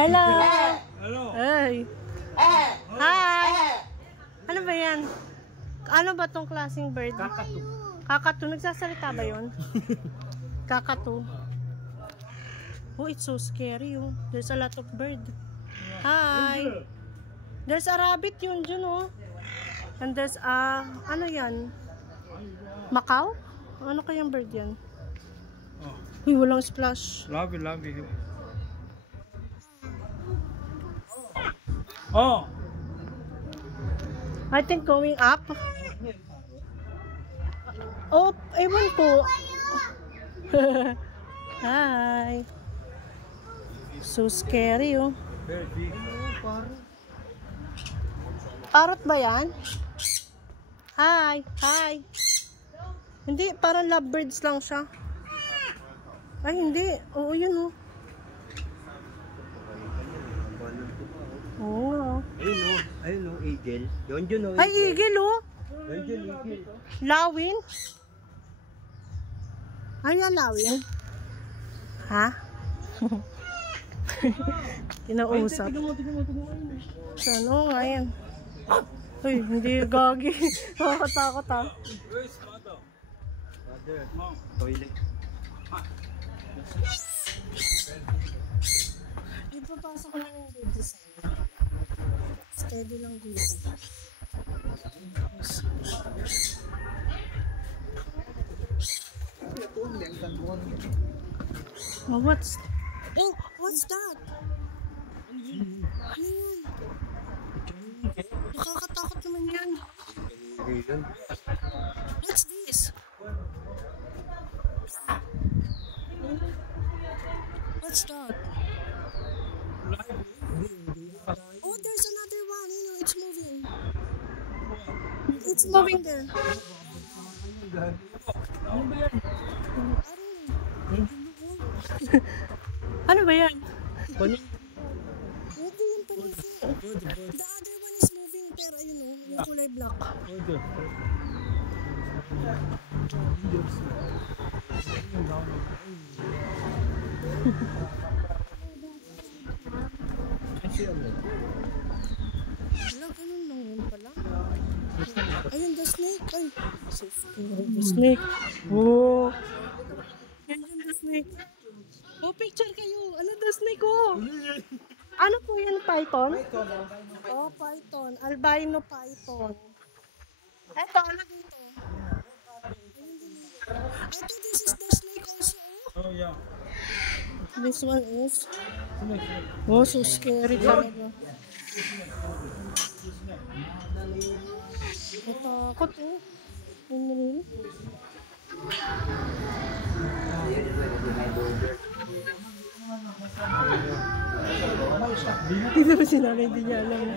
Hello! Hello! Hey! Hi! Ano ba yan? Ano ba tong klaseng bird? Kakatu. Kakatu. Nagsasalita ba yun? Kakatu. Oh, it's so scary, oh. There's a lot of bird. Hi! There's a rabbit yun dyan, oh. And there's a, ano yan? Macau? Ano kayang bird yan? Uy, walang splash. Love you. Oh! I think going up. Oh, ewan ko. Hi. So scary, oh. Very big. Parrot ba yan? Hi. Hi. Hindi, parang lovebirds lang siya. Ay, hindi. Oo, yun, oh. Oo, oh. Ayun o, eagle. Yun o, Ay, eagle, oh. Yun, eagle. Lawin? Ay, yan, lawin. Ha? Kinausap. Tignan mo. Ano nga yan? Uy, hindi gagi. Nakakatakot, ha? Where is mother? Mother. Mom. Toilet. Ipapasok ko lang yung dito sa inyo. Steady lang dito. Oh, what's that? Ano yan? Nakakatakot naman yan. What's this? What's that? Oh, there's another one. You know, it's moving. It's moving there. Ano ba yan? Ito yung panisi. The other one is moving pero yun o, yung kulay black. Wala, ganun lang yun pala. Ayun, the snake. Ay, so scary. The snake. Oh. Yan yung the snake. Oh, picture kayo. Ano the snake, oh? Ano po yan, python? Oh, python. Albino python. Eto, ano dito? I think this is the snake also. Oh, yeah. This one is. Oh, so scary talaga. Natakot, eh. Hindi naman sinabi, hindi niya alam.